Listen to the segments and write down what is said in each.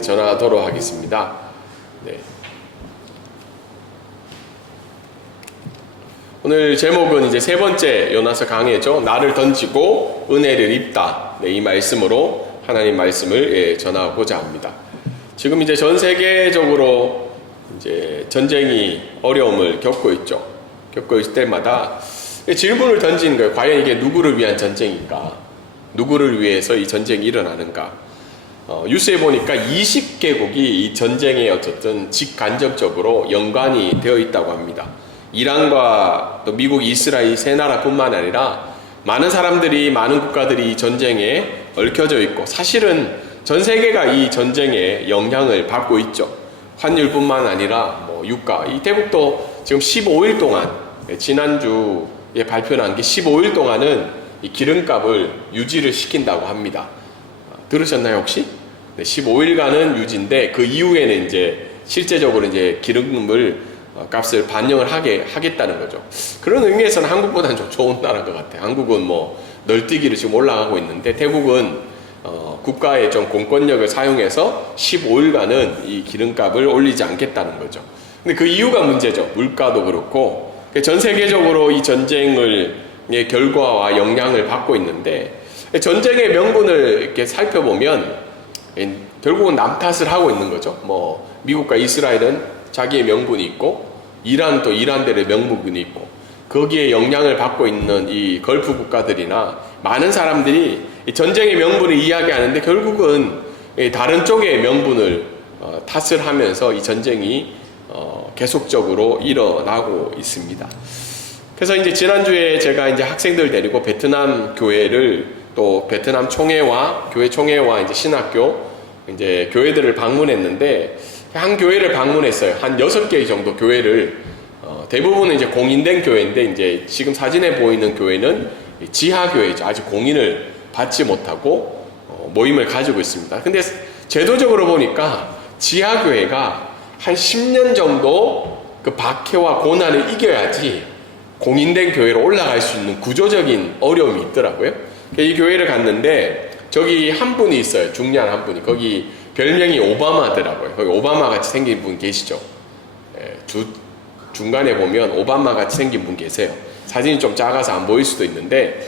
전하도록 하겠습니다. 네. 오늘 제목은 이제 세 번째 요나서 강해죠. 나를 던지고 은혜를 입다. 이 말씀으로 하나님 말씀을 전하고자 합니다. 지금 이제 전 세계적으로 이제 전쟁이 어려움을 겪고 있죠. 겪고 있을 때마다 질문을 던지는 거예요. 과연 이게 누구를 위한 전쟁인가? 누구를 위해서 이 전쟁이 일어나는가? 뉴스에 보니까 20개국이 이 전쟁에 어쨌든 직간접적으로 연관이 되어 있다고 합니다. 이란과 또 미국, 이스라엘 세 나라뿐만 아니라 많은 사람들이, 많은 국가들이 이 전쟁에 얽혀져 있고, 사실은 전 세계가 이 전쟁에 영향을 받고 있죠. 환율뿐만 아니라 유가, 이 태국도 지금 15일 동안, 지난주에 발표한 게 15일 동안은 이 기름값을 유지를 시킨다고 합니다. 들으셨나요 혹시? 네, 15일간은 유지인데 그 이후에는 이제 실제적으로 이제 기름을 값을 반영을 하겠다는 거죠. 그런 의미에서는 한국보다는 좀 좋은 나라인 것 같아요. 한국은 널뛰기를 지금 올라가고 있는데 태국은 국가의 좀 공권력을 사용해서 15일간은 이 기름값을 올리지 않겠다는 거죠. 근데 그 이유가 문제죠. 물가도 그렇고 전 세계적으로 이 전쟁의 결과와 영향을 받고 있는데, 전쟁의 명분을 이렇게 살펴보면 결국은 남 탓을 하고 있는 거죠. 미국과 이스라엘은 자기의 명분이 있고, 이란은 또 이란들의 명분이 있고, 거기에 영향을 받고 있는 이 걸프 국가들이나 많은 사람들이 이 전쟁의 명분을 이야기하는데 결국은 다른 쪽의 명분을 탓을 하면서 이 전쟁이 계속적으로 일어나고 있습니다. 그래서 이제 지난주에 제가 이제 학생들 데리고 베트남 교회를, 또 베트남 총회와 교회 총회와 이제 신학교 이제 교회들을 방문했는데, 한 교회를 방문했어요. 한 6개 정도 교회를, 대부분은 이제 공인된 교회인데, 이제 지금 사진에 보이는 교회는 지하교회죠. 아직 공인을 받지 못하고 모임을 가지고 있습니다. 근데 제도적으로 보니까 지하교회가 한 10년 정도 그 박해와 고난을 이겨야지 공인된 교회로 올라갈 수 있는 구조적인 어려움이 있더라고요. 이 교회를 갔는데 저기 한 분이 있어요. 중년 한 분이. 거기 별명이 오바마더라고요. 거기 오바마 같이 생긴 분 계시죠? 중간에 보면 오바마 같이 생긴 분 계세요. 사진이 좀 작아서 안 보일 수도 있는데,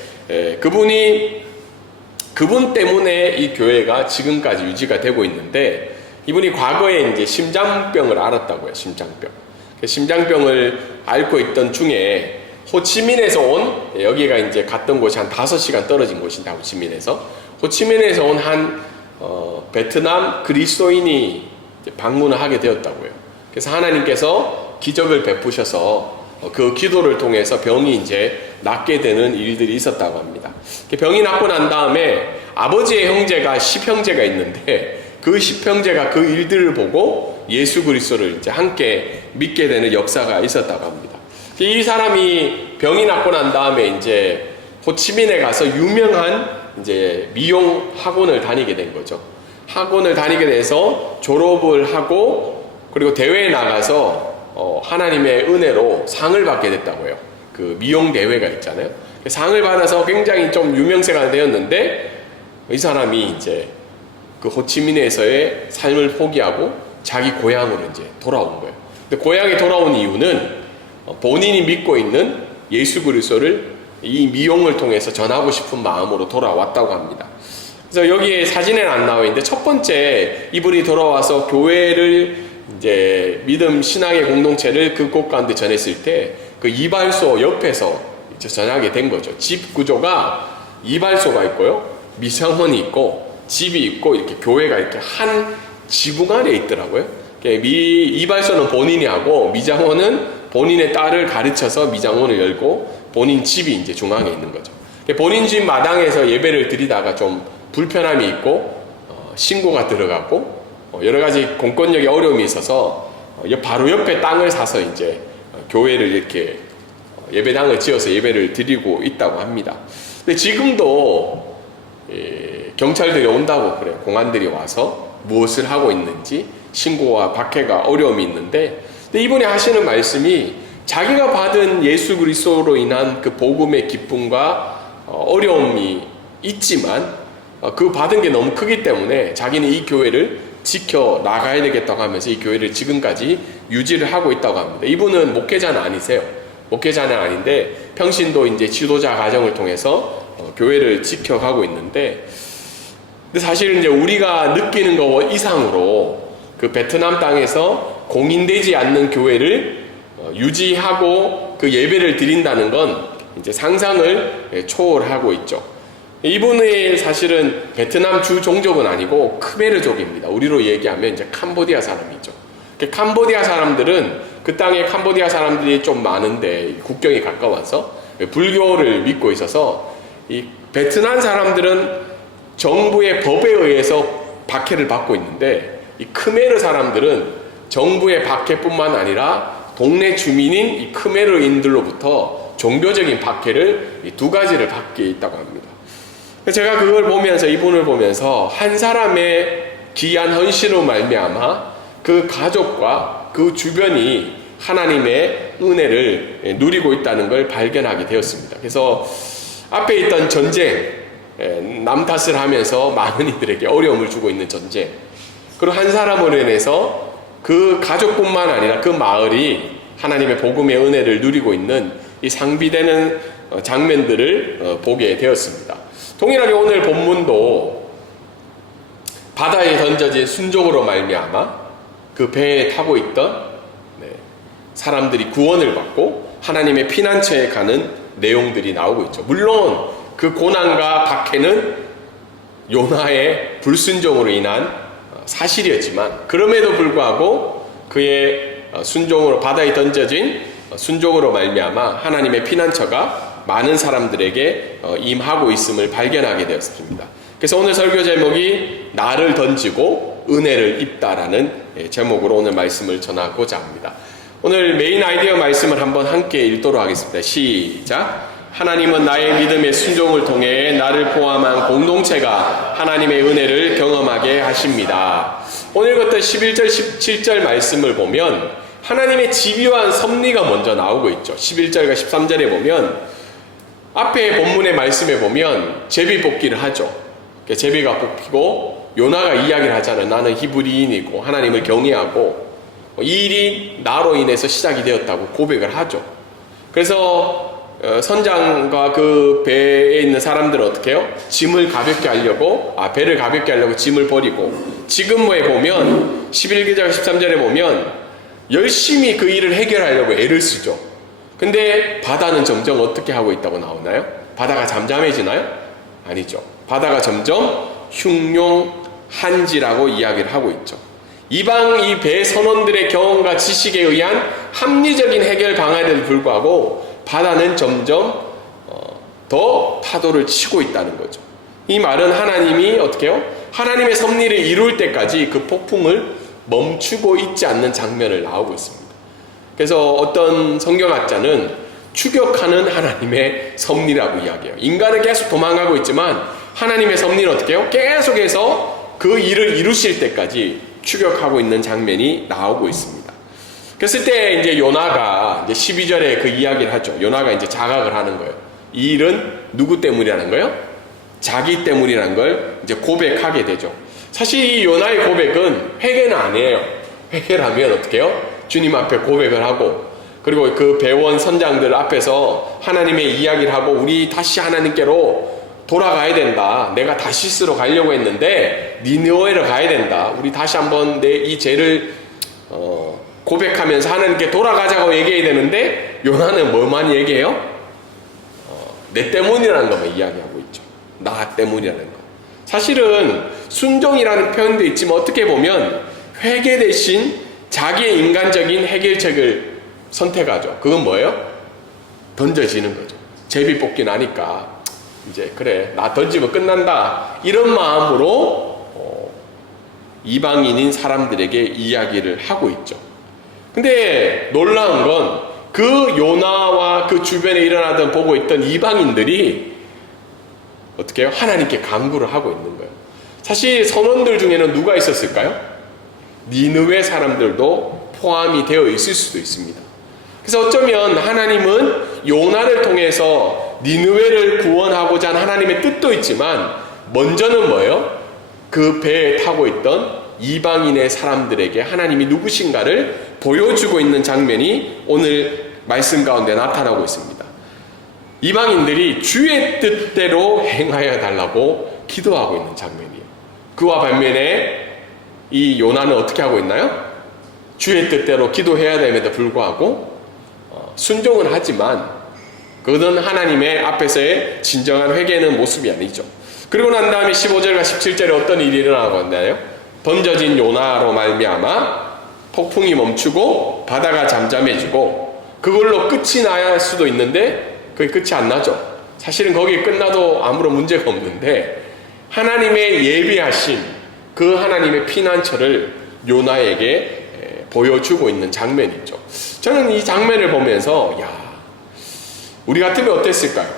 그분 때문에 이 교회가 지금까지 유지가 되고 있는데, 이분이 과거에 이제 심장병을 앓았다고요. 심장병을 앓고 있던 중에 호치민에서 온, 여기가 이제 갔던 곳이 한 5시간 떨어진 곳인데, 호치민에서 온 한 베트남 그리스도인이 방문을 하게 되었다고요. 그래서 하나님께서 기적을 베푸셔서 그 기도를 통해서 병이 이제 낫게 되는 일들이 있었다고 합니다. 병이 낫고 난 다음에 아버지의 형제가 10형제가 있는데, 그 10형제가 그 일들을 보고 예수 그리스도를 이제 함께 믿게 되는 역사가 있었다고 합니다. 이 사람이 병이 낫고 난 다음에 이제 호치민에 가서 유명한 이제 미용 학원을 다니게 된 거죠. 학원을 다니게 돼서 졸업을 하고, 그리고 대회에 나가서 하나님의 은혜로 상을 받게 됐다고 해요. 그 미용 대회가 있잖아요. 상을 받아서 굉장히 좀 유명세가 되었는데, 이 사람이 이제 그 호치민에서의 삶을 포기하고 자기 고향으로 이제 돌아온 거예요. 근데 고향에 돌아온 이유는 본인이 믿고 있는 예수 그리스도를 이 미용을 통해서 전하고 싶은 마음으로 돌아왔다고 합니다. 그래서 여기에 사진에는 안 나와 있는데, 첫 번째 이분이 돌아와서 교회를 이제 믿음 신앙의 공동체를 그 곳 가운데 전했을 때 그 이발소 옆에서 이제 전하게 된 거죠. 집 구조가 이발소가 있고요, 미상원이 있고, 집이 있고, 이렇게 교회가 이렇게 한 지붕 아래에 있더라고요. 이발소는 본인이 하고, 미장원은 본인의 딸을 가르쳐서 미장원을 열고, 본인 집이 이제 중앙에 있는 거죠. 본인 집 마당에서 예배를 드리다가 좀 불편함이 있고, 신고가 들어갔고, 여러 가지 공권력의 어려움이 있어서 바로 옆에 땅을 사서 이제 교회를 이렇게 예배당을 지어서 예배를 드리고 있다고 합니다. 근데 지금도 경찰들이 온다고 그래요. 공안들이 와서 무엇을 하고 있는지 신고와 박해가 어려움이 있는데, 근데 이분이 하시는 말씀이 자기가 받은 예수 그리스도로 인한 그 복음의 기쁨과 어려움이 있지만 그 받은 게 너무 크기 때문에 자기는 이 교회를 지켜 나가야 되겠다고 하면서 이 교회를 지금까지 유지를 하고 있다고 합니다. 이분은 목회자는 아니세요. 목회자는 아닌데 평신도 이제 지도자 과정을 통해서 교회를 지켜가고 있는데, 근데 사실 이제 우리가 느끼는 것 이상으로 그 베트남 땅에서 공인되지 않는 교회를 유지하고 그 예배를 드린다는 건 이제 상상을 초월하고 있죠. 이분의 사실은 베트남 주 종족은 아니고 크메르족입니다. 우리로 얘기하면 이제 캄보디아 사람이죠. 캄보디아 사람들은 그 땅에 캄보디아 사람들이 좀 많은데 국경이 가까워서 불교를 믿고 있어서 이 베트남 사람들은 정부의 법에 의해서 박해를 받고 있는데 이 크메르 사람들은 정부의 박해뿐만 아니라 동네 주민인 이 크메르인들로부터 종교적인 박해를 이 두 가지를 받게 있다고 합니다. 제가 그걸 보면서, 이분을 보면서 한 사람의 귀한 헌신으로 말미암아 그 가족과 그 주변이 하나님의 은혜를 누리고 있다는 걸 발견하게 되었습니다. 그래서 앞에 있던 전쟁, 남 탓을 하면서 많은 이들에게 어려움을 주고 있는 전쟁, 그리고 한 사람으로 인해서 그 가족뿐만 아니라 그 마을이 하나님의 복음의 은혜를 누리고 있는 이 상비되는 장면들을 보게 되었습니다. 동일하게 오늘 본문도 바다에 던져진 순종으로 말미암아 그 배에 타고 있던 사람들이 구원을 받고 하나님의 피난처에 가는 내용들이 나오고 있죠. 물론 그 고난과 박해는 요나의 불순종으로 인한 사실이었지만, 그럼에도 불구하고 그의 순종으로, 바다에 던져진 순종으로 말미암아 하나님의 피난처가 많은 사람들에게 임하고 있음을 발견하게 되었습니다. 그래서 오늘 설교 제목이 나를 던지고 은혜를 입다라는 제목으로 오늘 말씀을 전하고자 합니다. 오늘 메인 아이디어 말씀을 한번 함께 읽도록 하겠습니다. 시작. 하나님은 나의 믿음의 순종을 통해 나를 포함한 공동체가 하나님의 은혜를 경험하게 하십니다. 오늘 읽었던 11절, 17절 말씀을 보면 하나님의 집요한 섭리가 먼저 나오고 있죠. 11절과 13절에 보면, 앞에 본문의 말씀에 보면 제비 뽑기를 하죠. 제비가 뽑히고 요나가 이야기를 하잖아요. 나는 히브리인이고 하나님을 경외하고 이 일이 나로 인해서 시작이 되었다고 고백을 하죠. 그래서 선장과 그 배에 있는 사람들은 어떻게 해요? 짐을 가볍게 하려고, 배를 가볍게 하려고 짐을 버리고, 지금 뭐에 보면 11절과 13절에 보면 열심히 그 일을 해결하려고 애를 쓰죠. 근데 바다는 점점 어떻게 하고 있다고 나오나요? 바다가 잠잠해지나요? 아니죠. 바다가 점점 흉용한지라고 이야기를 하고 있죠. 이방 이 배 선원들의 경험과 지식에 의한 합리적인 해결 방안에도 불구하고 바다는 점점 더 파도를 치고 있다는 거죠. 이 말은 하나님이 어떻게 해요? 하나님의 섭리를 이룰 때까지 그 폭풍을 멈추고 있지 않는 장면을 나오고 있습니다. 그래서 어떤 성경학자는 추격하는 하나님의 섭리라고 이야기해요. 인간은 계속 도망가고 있지만 하나님의 섭리는 어떻게 해요? 계속해서 그 일을 이루실 때까지 추격하고 있는 장면이 나오고 있습니다. 그랬을 때 이제 요나가 이제 12절에 그 이야기를 하죠. 요나가 이제 자각을 하는 거예요. 이 일은 누구 때문이라는 거예요? 자기 때문이라는 걸 이제 고백하게 되죠. 사실 이 요나의 고백은 회개는 아니에요. 회개라면 어떻게 해요? 주님 앞에 고백을 하고, 그리고 그 배원 선장들 앞에서 하나님의 이야기를 하고, 우리 다시 하나님께로 돌아가야 된다. 내가 다시스로 가려고 했는데 니느웨로 가야 된다. 우리 다시 한번 내 이 죄를 고백하면서 하나님께 돌아가자고 얘기해야 되는데, 요나는 뭐만 얘기해요? 내 때문이라는 것만 이야기하고 있죠. 나 때문이라는 것. 사실은 순종이라는 표현도 있지만 어떻게 보면 회개 대신 자기의 인간적인 해결책을 선택하죠. 그건 뭐예요? 던져지는 거죠. 제비 뽑기 나니까 이제 그래 나 던지면 끝난다, 이런 마음으로 이방인인 사람들에게 이야기를 하고 있죠. 근데 놀라운 건 그 요나와 그 주변에 일어나던 보고 있던 이방인들이 어떻게 해요? 하나님께 간구를 하고 있는 거예요. 사실 선원들 중에는 누가 있었을까요? 니느웨 사람들도 포함이 되어 있을 수도 있습니다. 그래서 어쩌면 하나님은 요나를 통해서 니느웨를 구원하고자 한 하나님의 뜻도 있지만, 먼저는 뭐예요? 그 배에 타고 있던 이방인의 사람들에게 하나님이 누구신가를 보여주고 있는 장면이 오늘 말씀 가운데 나타나고 있습니다. 이방인들이 주의 뜻대로 행하여 달라고 기도하고 있는 장면이에요. 그와 반면에 이 요나는 어떻게 하고 있나요? 주의 뜻대로 기도해야 됨에도 불구하고 순종은 하지만 그것은 하나님의 앞에서의 진정한 회개하는 모습이 아니죠. 그리고 난 다음에 15절과 17절에 어떤 일이 일어나고 있나요? 던져진 요나로 말미암아 폭풍이 멈추고 바다가 잠잠해지고 그걸로 끝이 나야 할 수도 있는데 그게 끝이 안 나죠. 사실은 거기에 끝나도 아무런 문제가 없는데 하나님의 예비하신 그 하나님의 피난처를 요나에게 보여주고 있는 장면이죠. 저는 이 장면을 보면서 우리 같으면 어땠을까요?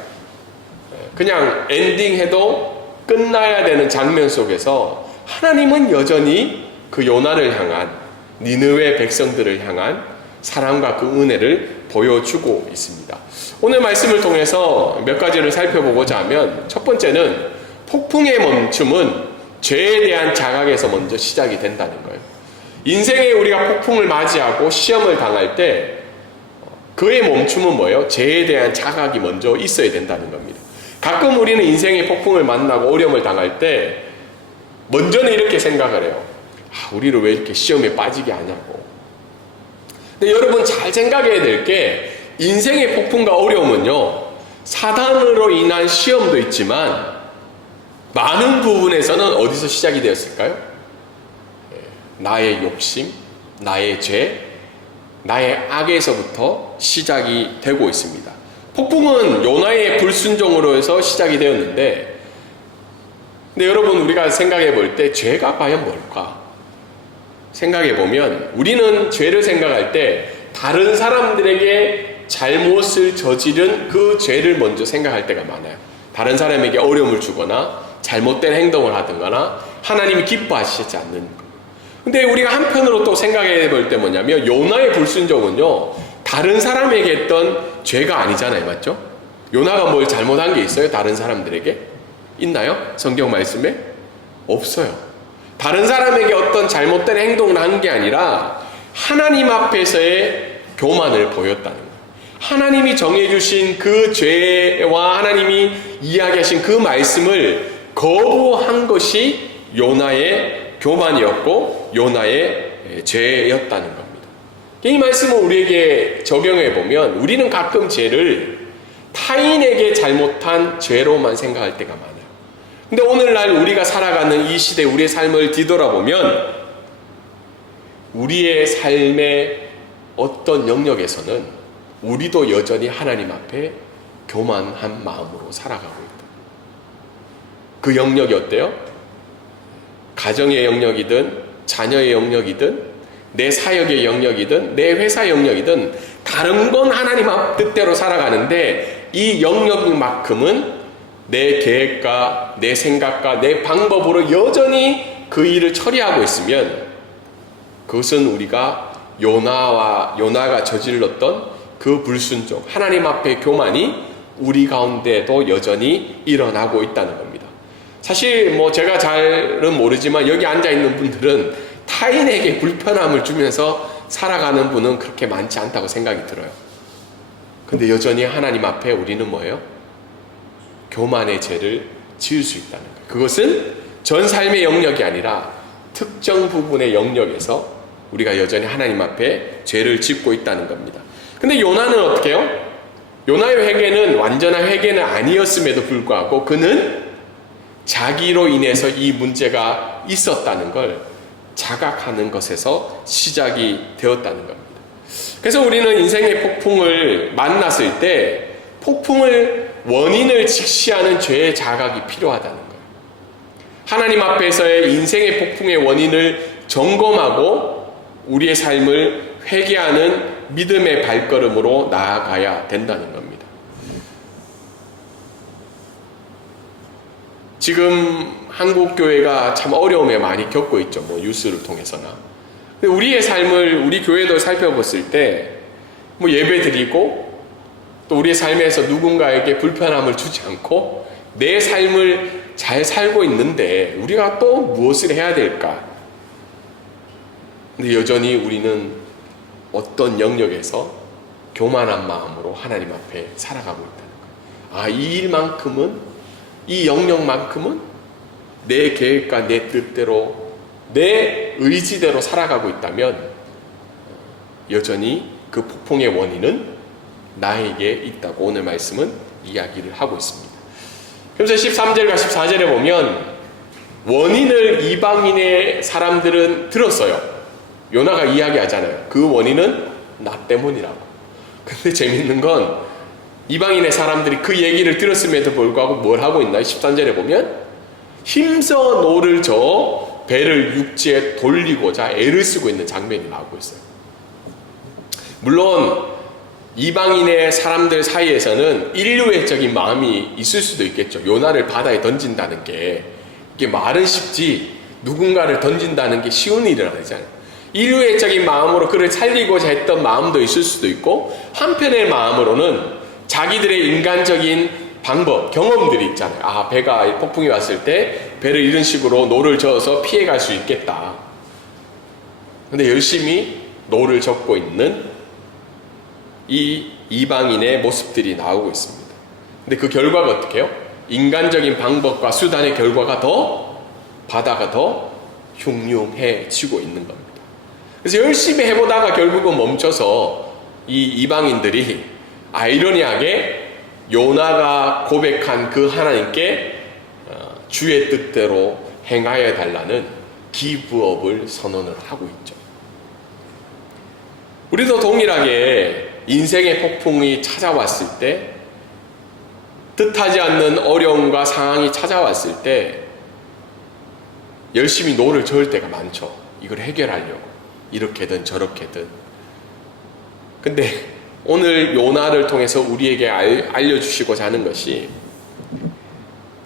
그냥 엔딩해도 끝나야 되는 장면 속에서 하나님은 여전히 그 요나를 향한 니느웨 백성들을 향한 사랑과 그 은혜를 보여주고 있습니다. 오늘 말씀을 통해서 몇 가지를 살펴보고자 하면 첫 번째는 폭풍의 멈춤은 죄에 대한 자각에서 먼저 시작이 된다는 거예요. 인생에 우리가 폭풍을 맞이하고 시험을 당할 때 그의 멈춤은 뭐예요? 죄에 대한 자각이 먼저 있어야 된다는 겁니다. 가끔 우리는 인생의 폭풍을 만나고 어려움을 당할 때 먼저는 이렇게 생각을 해요. 우리를 왜 이렇게 시험에 빠지게 하냐고. 근데 여러분 잘 생각해야 될 게 인생의 폭풍과 어려움은요, 사단으로 인한 시험도 있지만 많은 부분에서는 어디서 시작이 되었을까요? 나의 욕심, 나의 죄, 나의 악에서부터 시작이 되고 있습니다. 폭풍은 요나의 불순종으로 해서 시작이 되었는데, 근데 여러분 우리가 생각해 볼 때 죄가 과연 뭘까? 생각해 보면 우리는 죄를 생각할 때 다른 사람들에게 잘못을 저지른 그 죄를 먼저 생각할 때가 많아요. 다른 사람에게 어려움을 주거나 잘못된 행동을 하든가 하나님이 기뻐하시지 않는 거. 근데 우리가 한편으로 또 생각해 볼 때 뭐냐면 요나의 불순종은요, 다른 사람에게 했던 죄가 아니잖아요. 맞죠? 요나가 뭘 잘못한 게 있어요? 다른 사람들에게? 있나요? 성경 말씀에? 없어요. 다른 사람에게 어떤 잘못된 행동을 한 게 아니라 하나님 앞에서의 교만을 보였다는 거예요. 하나님이 정해주신 그 죄와 하나님이 이야기하신 그 말씀을 거부한 것이 요나의 교만이었고 요나의 죄였다는 겁니다. 이 말씀을 우리에게 적용해 보면 우리는 가끔 죄를 타인에게 잘못한 죄로만 생각할 때가 많아요. 근데 오늘날 우리가 살아가는 이 시대 우리의 삶을 뒤돌아보면 우리의 삶의 어떤 영역에서는 우리도 여전히 하나님 앞에 교만한 마음으로 살아가고 있다. 그 영역이 어때요? 가정의 영역이든 자녀의 영역이든 내 사역의 영역이든 내 회사 영역이든 다른 건 하나님 앞 뜻대로 살아가는데 이 영역만큼은 내 계획과 내 생각과 내 방법으로 여전히 그 일을 처리하고 있으면 그것은 우리가 요나가 저질렀던 그 불순종, 하나님 앞의 교만이 우리 가운데도 여전히 일어나고 있다는 겁니다. 사실 제가 잘은 모르지만 여기 앉아있는 분들은 타인에게 불편함을 주면서 살아가는 분은 그렇게 많지 않다고 생각이 들어요. 근데 여전히 하나님 앞에 우리는 뭐예요? 교만의 죄를 지을 수 있다는 거예요. 그것은 전 삶의 영역이 아니라 특정 부분의 영역에서 우리가 여전히 하나님 앞에 죄를 짓고 있다는 겁니다. 근데 요나는 어떻게 해요? 요나의 회개는 완전한 회개는 아니었음에도 불구하고 그는 자기로 인해서 이 문제가 있었다는 걸 자각하는 것에서 시작이 되었다는 겁니다. 그래서 우리는 인생의 폭풍을 만났을 때 폭풍을 원인을 직시하는 죄의 자각이 필요하다는 거예요. 하나님 앞에서의 인생의 폭풍의 원인을 점검하고 우리의 삶을 회개하는 믿음의 발걸음으로 나아가야 된다는 겁니다. 지금 한국 교회가 참 어려움에 많이 겪고 있죠. 뉴스를 통해서나. 근데 우리의 삶을 우리 교회도 살펴봤을 때 예배 드리고 또 우리의 삶에서 누군가에게 불편함을 주지 않고 내 삶을 잘 살고 있는데 우리가 또 무엇을 해야 될까? 근데 여전히 우리는 어떤 영역에서 교만한 마음으로 하나님 앞에 살아가고 있다는 거예요. 이 일만큼은, 이 영역만큼은 내 계획과 내 뜻대로, 내 의지대로 살아가고 있다면 여전히 그 폭풍의 원인은 나에게 있다고 오늘 말씀은 이야기를 하고 있습니다. 그래서 13절과 14절에 보면 원인을 이방인의 사람들은 들었어요. 요나가 이야기하잖아요. 그 원인은 나 때문이라고. 근데 재밌는 건 이방인의 사람들이 그 얘기를 들었음에도 불구하고 뭘 하고 있나요? 13절에 보면 힘써 노를 저어 배를 육지에 돌리고자 애를 쓰고 있는 장면이 나오고 있어요. 물론 이방인의 사람들 사이에서는 인류애적인 마음이 있을 수도 있겠죠. 요나를 바다에 던진다는 게, 이게 말은 쉽지 누군가를 던진다는 게 쉬운 일은 아니잖아요. 인류애적인 마음으로 그를 살리고자 했던 마음도 있을 수도 있고, 한편의 마음으로는 자기들의 인간적인 방법, 경험들이 있잖아요. 배가 폭풍이 왔을 때 배를 이런 식으로 노를 저어서 피해갈 수 있겠다. 근데 열심히 노를 젓고 있는 이 이방인의 모습들이 나오고 있습니다. 근데 그 결과가 어떻게 해요? 인간적인 방법과 수단의 결과가 바다가 더 흉흉해지고 있는 겁니다. 그래서 열심히 해보다가 결국은 멈춰서 이 이방인들이 아이러니하게 요나가 고백한 그 하나님께 주의 뜻대로 행하여 달라는 기브업을 선언을 하고 있죠. 우리도 동일하게 인생의 폭풍이 찾아왔을 때, 뜻하지 않는 어려움과 상황이 찾아왔을 때 열심히 노를 저을 때가 많죠. 이걸 해결하려고, 이렇게든 저렇게든. 근데 오늘 요나를 통해서 우리에게 알려주시고자 하는 것이,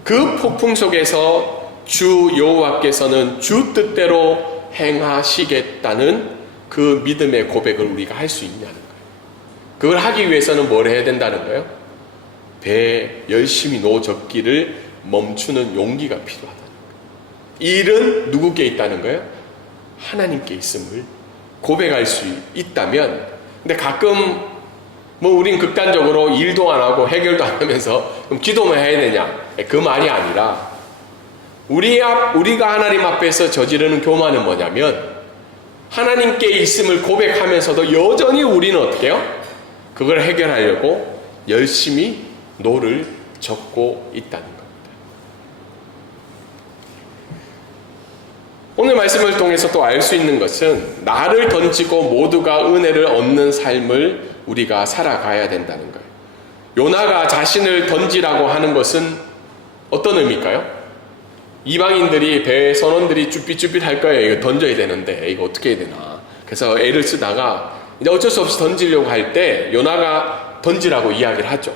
그 폭풍 속에서 주 여호와께서는 주 뜻대로 행하시겠다는 그 믿음의 고백을 우리가 할 수 있냐는 거예요. 그걸 하기 위해서는 뭘 해야 된다는 거예요? 배에 열심히 노 젓기를 멈추는 용기가 필요하다는 거예요. 이 일은 누구께 있다는 거예요? 하나님께 있음을 고백할 수 있다면. 근데 가끔 우린 극단적으로 일도 안 하고 해결도 안 하면서 그럼 기도만 해야 되냐? 그 말이 아니라, 우리가 하나님 앞에서 저지르는 교만은 뭐냐면, 하나님께 있음을 고백하면서도 여전히 우리는 어떻게 해요? 그걸 해결하려고 열심히 노를 젓고 있다는 겁니다. 오늘 말씀을 통해서 또 알 수 있는 것은, 나를 던지고 모두가 은혜를 얻는 삶을 우리가 살아가야 된다는 거예요. 요나가 자신을 던지라고 하는 것은 어떤 의미일까요? 이방인들이, 배 선원들이 쭈삣쭈삣 할 거예요. 이거 던져야 되는데 이거 어떻게 해야 되나. 그래서 애를 쓰다가 이제 어쩔 수 없이 던지려고 할 때 요나가 던지라고 이야기를 하죠.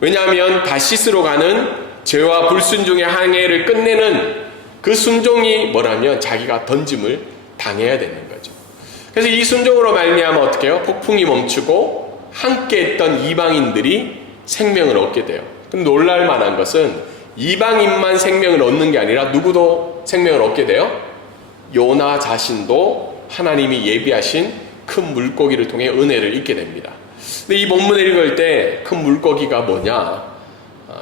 왜냐하면 다시스로 가는 죄와 불순종의 항해를 끝내는 그 순종이 뭐라면 자기가 던짐을 당해야 되는 거죠. 그래서 이 순종으로 말미암아 어떻게 해요? 폭풍이 멈추고 함께 했던 이방인들이 생명을 얻게 돼요. 근데 놀랄 만한 것은 이방인만 생명을 얻는 게 아니라 누구도 생명을 얻게 돼요? 요나 자신도 하나님이 예비하신 큰 물고기를 통해 은혜를 잊게 됩니다. 근데 이 본문을 읽을 때 큰 물고기가 뭐냐,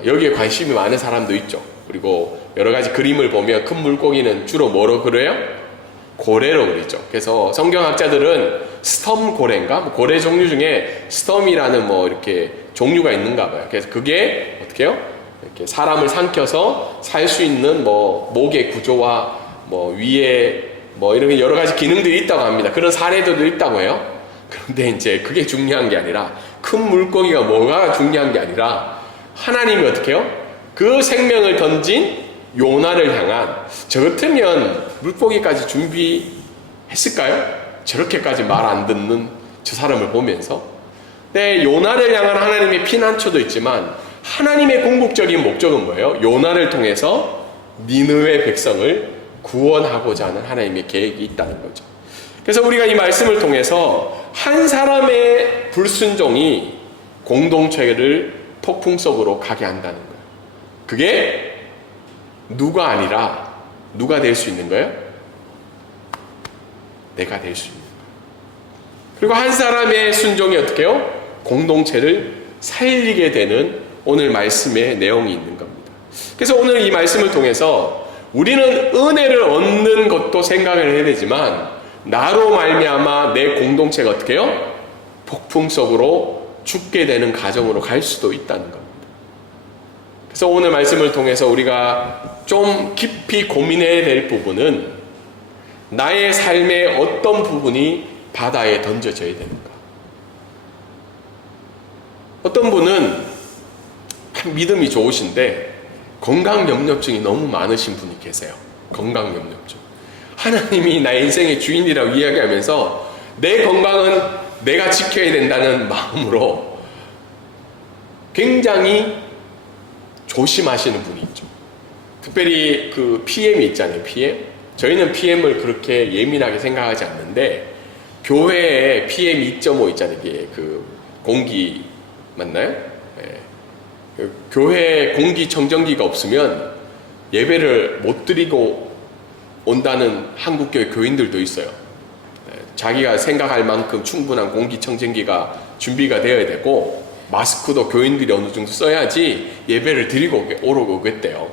여기에 관심이 많은 사람도 있죠. 그리고 여러 가지 그림을 보면 큰 물고기는 주로 뭐로 그려요? 고래로 그리죠. 그래서 성경학자들은 스톰 고래인가? 고래 종류 중에 스톰이라는 이렇게 종류가 있는가 봐요. 그래서 그게 어떻게 해요? 이렇게 사람을 삼켜서 살 수 있는 목의 구조와 위에 이런 여러 가지 기능들이 있다고 합니다. 그런 사례들도 있다고 해요. 그런데 이제 그게 중요한 게 아니라, 큰 물고기가 뭐가 중요한 게 아니라, 하나님이 어떻게 해요? 그 생명을 던진 요나를 향한, 저 같으면 물고기까지 준비했을까요? 저렇게까지 말 안 듣는 저 사람을 보면서. 네, 요나를 향한 하나님의 피난처도 있지만 하나님의 궁극적인 목적은 뭐예요? 요나를 통해서 니느웨 백성을 구원하고자 하는 하나님의 계획이 있다는 거죠. 그래서 우리가 이 말씀을 통해서 한 사람의 불순종이 공동체를 폭풍 속으로 가게 한다는 거예요. 그게 누가 아니라 누가 될 수 있는 거예요? 내가 될 수 있는 거예요. 그리고 한 사람의 순종이 어떻게 해요? 공동체를 살리게 되는 오늘 말씀의 내용이 있는 겁니다. 그래서 오늘 이 말씀을 통해서 우리는 은혜를 얻는 것도 생각을 해야 되지만 나로 말미암아 내 공동체가 어떻게 해요? 폭풍 속으로 죽게 되는 가정으로 갈 수도 있다는 겁니다. 그래서 오늘 말씀을 통해서 우리가 좀 깊이 고민해야 될 부분은 나의 삶의 어떤 부분이 바다에 던져져야 되는가. 어떤 분은 믿음이 좋으신데 건강염려증이 너무 많으신 분이 계세요. 건강염려증. 하나님이 나의 인생의 주인이라고 이야기하면서 내 건강은 내가 지켜야 된다는 마음으로 굉장히 조심하시는 분이 있죠. 특별히 그 PM이 있잖아요. PM. 저희는 PM을 그렇게 예민하게 생각하지 않는데 교회에 PM 2.5 있잖아요. 이게 그 공기 맞나요? 네. 그 교회에 공기청정기가 없으면 예배를 못 드리고 온다는 한국교회 교인들도 있어요. 네. 자기가 생각할 만큼 충분한 공기청정기가 준비가 되어야 되고 마스크도 교인들이 어느 정도 써야지 예배를 드리고 오라고 그랬대요.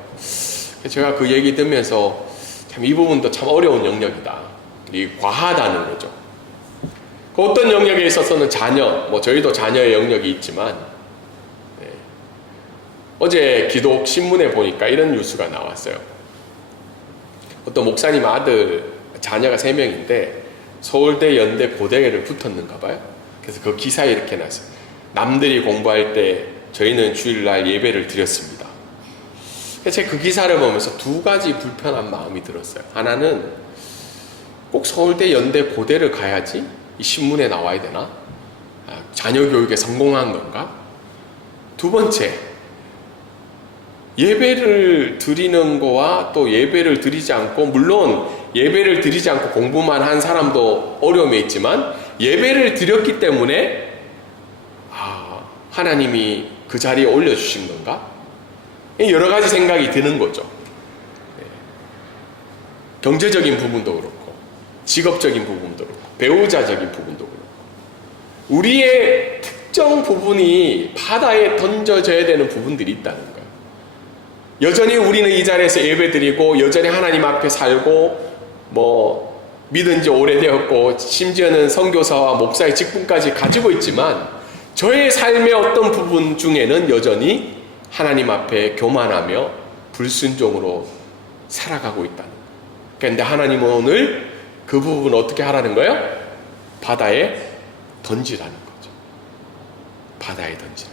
제가 그 얘기 듣면서 참 이 부분도 참 어려운 영역이다. 이 과하다는 거죠. 그 어떤 영역에 있어서는 자녀, 저희도 자녀의 영역이 있지만 네. 어제 기독 신문에 보니까 이런 뉴스가 나왔어요. 어떤 목사님 아들 자녀가 3명인데 서울대, 연대, 고대를 붙었는가 봐요. 그래서 그 기사에 이렇게 났어요. 남들이 공부할 때 저희는 주일날 예배를 드렸습니다. 제가 그 기사를 보면서 2가지 불편한 마음이 들었어요. 하나는 꼭 서울대, 연대, 고대를 가야지 이 신문에 나와야 되나? 자녀 교육에 성공한 건가? 2번째, 예배를 드리는 거와 또 예배를 드리지 않고, 물론 예배를 드리지 않고 공부만 한 사람도 어려움에 있지만 예배를 드렸기 때문에 하나님이 그 자리에 올려주신 건가? 여러 가지 생각이 드는 거죠. 경제적인 부분도 그렇고 직업적인 부분도 그렇고 배우자적인 부분도 그렇고 우리의 특정 부분이 바다에 던져져야 되는 부분들이 있다는 거예요. 여전히 우리는 이 자리에서 예배드리고 여전히 하나님 앞에 살고 믿은 지 오래되었고 심지어는 선교사와 목사의 직분까지 가지고 있지만 저의 삶의 어떤 부분 중에는 여전히 하나님 앞에 교만하며 불순종으로 살아가고 있다는 거예요. 그런데 하나님은 오늘 그 부분을 어떻게 하라는 거예요? 바다에 던지라는 거죠. 바다에 던지라.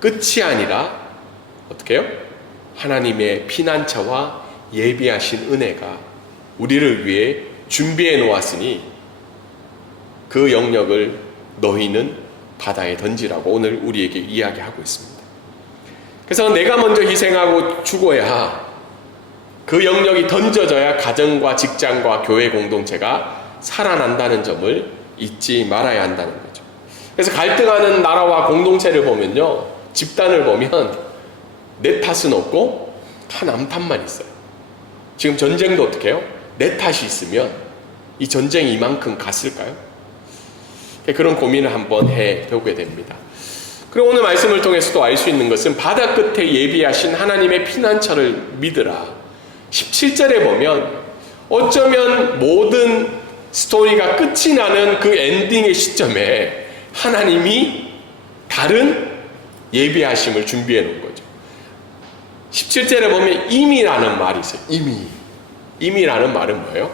끝이 아니라 어떻게 해요? 하나님의 피난처와 예비하신 은혜가 우리를 위해 준비해 놓았으니 그 영역을 너희는 바다에 던지라고 오늘 우리에게 이야기하고 있습니다. 그래서 내가 먼저 희생하고 죽어야 그 영역이 던져져야 가정과 직장과 교회 공동체가 살아난다는 점을 잊지 말아야 한다는 거죠. 그래서 갈등하는 나라와 공동체를 보면요, 집단을 보면 내 탓은 없고 다 남 탓만 있어요. 지금 전쟁도 어떻게 해요? 내 탓이 있으면 이 전쟁이 이만큼 갔을까요? 그런 고민을 한번 해보게 됩니다. 그리고 오늘 말씀을 통해서도 알 수 있는 것은 바다 끝에 예비하신 하나님의 피난처를 믿으라. 17절에 보면 어쩌면 모든 스토리가 끝이 나는 그 엔딩의 시점에 하나님이 다른 예비하심을 준비해 놓은 거죠. 17절에 보면 이미라는 말이 있어요. 이미라는 말은 뭐예요?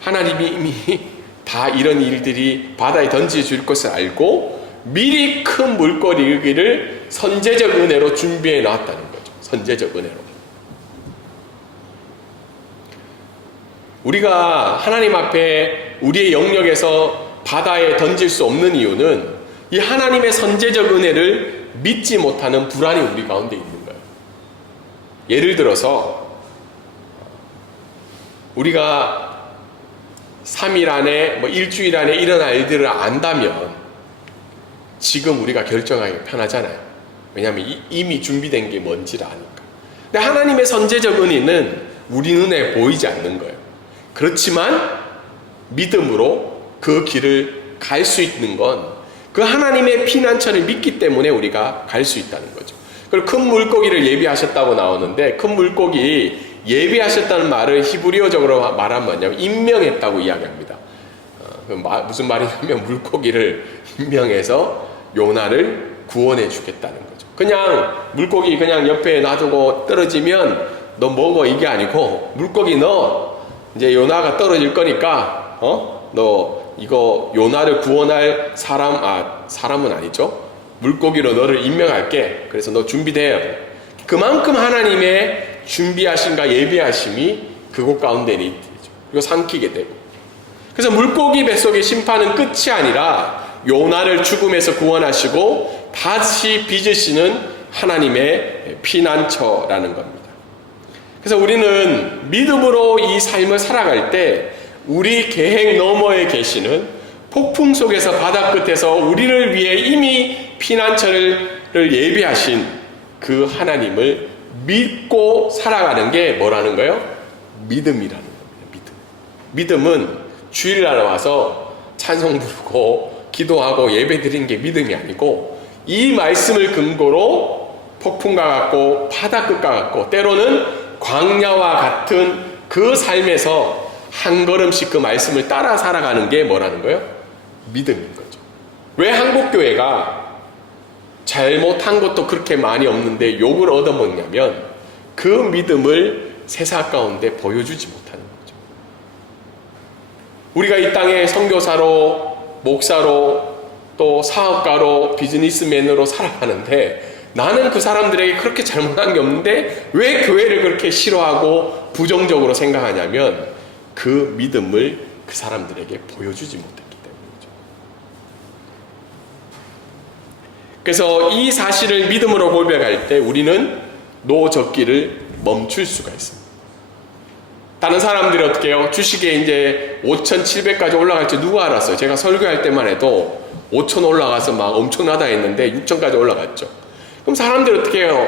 하나님이 이미 다 이런 일들이 바다에 던져질 것을 알고 미리 큰 물고기를 선제적 은혜로 준비해 놨다는 거죠. 선제적 은혜로. 우리가 하나님 앞에 우리의 영역에서 바다에 던질 수 없는 이유는 이 하나님의 선제적 은혜를 믿지 못하는 불안이 우리 가운데 있는 거예요. 예를 들어서 우리가 3일 안에 일주일 안에 일어날 일들을 안다면 지금 우리가 결정하기 편하잖아요. 왜냐하면 이미 준비된 게 뭔지를 아니까. 근데 하나님의 선제적 은혜는 우리 눈에 보이지 않는 거예요. 그렇지만 믿음으로 그 길을 갈 수 있는 건 그 하나님의 피난처를 믿기 때문에 우리가 갈 수 있다는 거죠. 그리고 큰 물고기를 예비하셨다고 나오는데, 큰 물고기 예비하셨다는 말을 히브리어적으로 말하면 뭐냐면 임명했다고 이야기합니다. 무슨 말이냐면 물고기를 임명해서 요나를 구원해 주겠다는 거죠. 그냥 물고기 그냥 옆에 놔두고 떨어지면 너 먹어 이게 아니고, 물고기 너 이제 요나가 떨어질 거니까 너 이거 요나를 구원할 사람은 아니죠. 물고기로 너를 임명할게. 그래서 너 준비돼야 돼. 그만큼 하나님의 준비하심과 예비하심이 그곳 가운데 있죠. 이거 삼키게 되고. 그래서 물고기 뱃속의 심판은 끝이 아니라 요나를 죽음에서 구원하시고 다시 빚으시는 하나님의 피난처라는 겁니다. 그래서 우리는 믿음으로 이 삶을 살아갈 때 우리 계획 너머에 계시는 폭풍 속에서 바다 끝에서 우리를 위해 이미 피난처를 예비하신 그 하나님을 믿고 살아가는 게 뭐라는 거예요? 믿음이라는 겁니다. 믿음은 주일날 와서 찬송 부르고 기도하고 예배 드리는 게 믿음이 아니고, 이 말씀을 근거로 폭풍과 같고 바다 끝과 같고 때로는 광야와 같은 그 삶에서 한 걸음씩 그 말씀을 따라 살아가는 게 뭐라는 거예요? 믿음인 거죠. 왜 한국교회가 잘못한 것도 그렇게 많이 없는데 욕을 얻어먹냐면 그 믿음을 세상 가운데 보여주지 못하는 거죠. 우리가 이 땅에 선교사로, 목사로, 또 사업가로, 비즈니스맨으로 살아가는데 나는 그 사람들에게 그렇게 잘못한 게 없는데 왜 교회를 그렇게 싫어하고 부정적으로 생각하냐면 그 믿음을 그 사람들에게 보여주지 못했기 때문이죠. 그래서 이 사실을 믿음으로 고백할 때 우리는 노적기를 멈출 수가 있습니다. 다른 사람들이 어떻게 해요? 주식에 이제 5,700까지 올라갈지 누가 알았어요? 제가 설교할 때만 해도 5,000 올라가서 막 엄청나다 했는데 6,000까지 올라갔죠. 그럼 사람들이 어떻게 해요?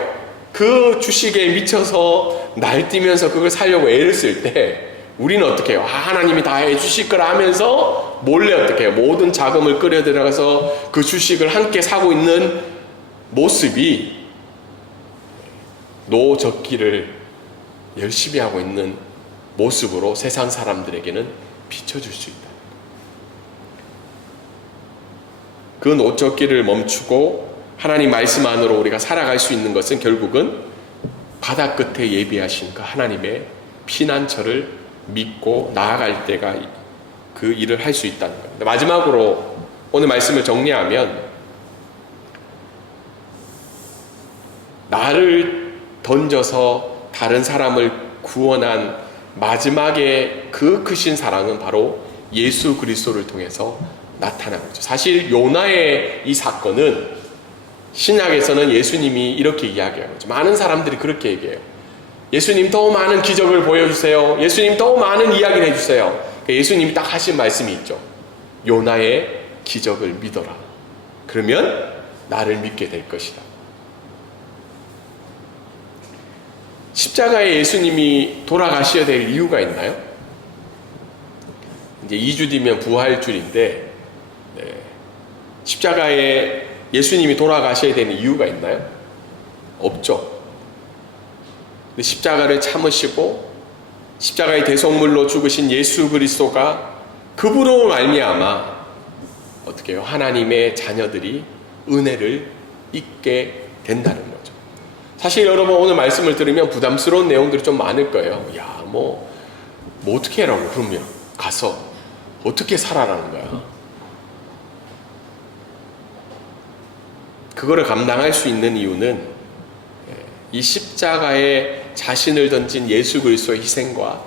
그 주식에 미쳐서 날뛰면서 그걸 사려고 애를 쓸 때 우리는 어떻게 해요? 하나님이 다 해주실 거라 하면서 몰래 어떻게 해요? 모든 자금을 끌어 들어가서 그 주식을 함께 사고 있는 모습이 노적기를 열심히 하고 있는 모습으로 세상 사람들에게는 비춰줄 수 있다. 그 노적기를 멈추고 하나님 말씀 안으로 우리가 살아갈 수 있는 것은 결국은 바다 끝에 예비하신 그 하나님의 피난처를 믿고 나아갈 때가 그 일을 할 수 있다는 겁니다. 마지막으로 오늘 말씀을 정리하면, 나를 던져서 다른 사람을 구원한 마지막에 그 크신 사랑은 바로 예수 그리스도를 통해서 나타난 거죠. 사실 요나의 이 사건은 신약에서는 예수님이 이렇게 이야기하는 거죠. 많은 사람들이 그렇게 얘기해요. 예수님 더 많은 기적을 보여주세요. 예수님 더 많은 이야기를 해주세요. 예수님이 딱 하신 말씀이 있죠. 요나의 기적을 믿어라. 그러면 나를 믿게 될 것이다. 십자가에 예수님이 돌아가셔야 될 이유가 있나요? 이제 2주 뒤면 부활주일인데, 십자가에 예수님이 돌아가셔야 되는 이유가 있나요? 없죠. 십자가를 참으시고 십자가의 대속물로 죽으신 예수 그리스도가 그분으로 말미암아 어떻게 해요? 하나님의 자녀들이 은혜를 잊게 된다는 거죠. 사실 여러분 오늘 말씀을 들으면 부담스러운 내용들이 좀 많을 거예요. 야, 뭐 어떻게 하라고? 그러면 가서 어떻게 살아라는 거야? 그거를 감당할 수 있는 이유는 이 십자가에 자신을 던진 예수 그리스도의 희생과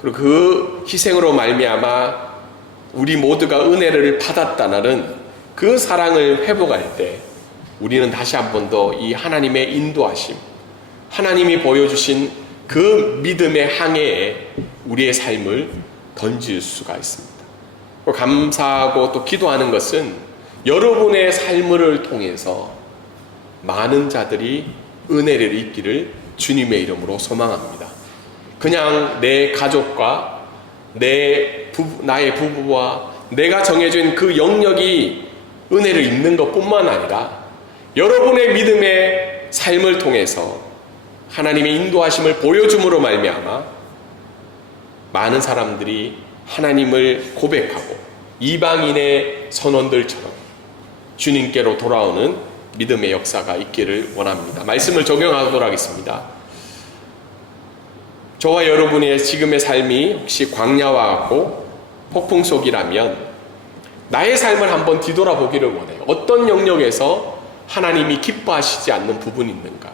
그리고 그 희생으로 말미암아 우리 모두가 은혜를 받았다는 그 사랑을 회복할 때 우리는 다시 한 번 더 이 하나님의 인도하심, 하나님이 보여주신 그 믿음의 항해에 우리의 삶을 던질 수가 있습니다. 감사하고 또 기도하는 것은 여러분의 삶을 통해서 많은 자들이 은혜를 잊기를 주님의 이름으로 소망합니다. 그냥 내 가족과 나의 부부와 내가 정해진 그 영역이 은혜를 입는 것뿐만 아니라 여러분의 믿음의 삶을 통해서 하나님의 인도하심을 보여줌으로 말미암아 많은 사람들이 하나님을 고백하고 이방인의 선원들처럼 주님께로 돌아오는 믿음의 역사가 있기를 원합니다. 말씀을 적용하도록 하겠습니다. 저와 여러분의 지금의 삶이 혹시 광야와 같고 폭풍 속이라면 나의 삶을 한번 뒤돌아보기를 원해요. 어떤 영역에서 하나님이 기뻐하시지 않는 부분이 있는가?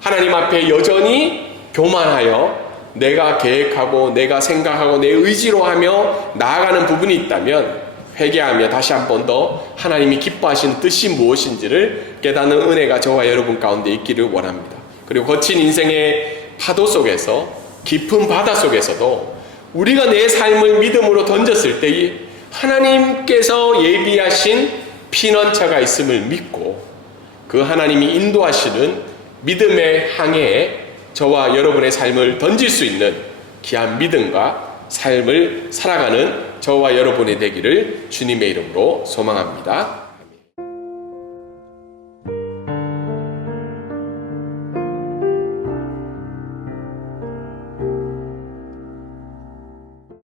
하나님 앞에 여전히 교만하여 내가 계획하고 내가 생각하고 내 의지로 하며 나아가는 부분이 있다면 회개하며 다시 한 번 더 하나님이 기뻐하시는 뜻이 무엇인지를 깨닫는 은혜가 저와 여러분 가운데 있기를 원합니다. 그리고 거친 인생의 파도 속에서 깊은 바다 속에서도 우리가 내 삶을 믿음으로 던졌을 때 하나님께서 예비하신 피난처가 있음을 믿고 그 하나님이 인도하시는 믿음의 항해에 저와 여러분의 삶을 던질 수 있는 귀한 믿음과 삶을 살아가는 저와 여러분이 되기를 주님의 이름으로 소망합니다.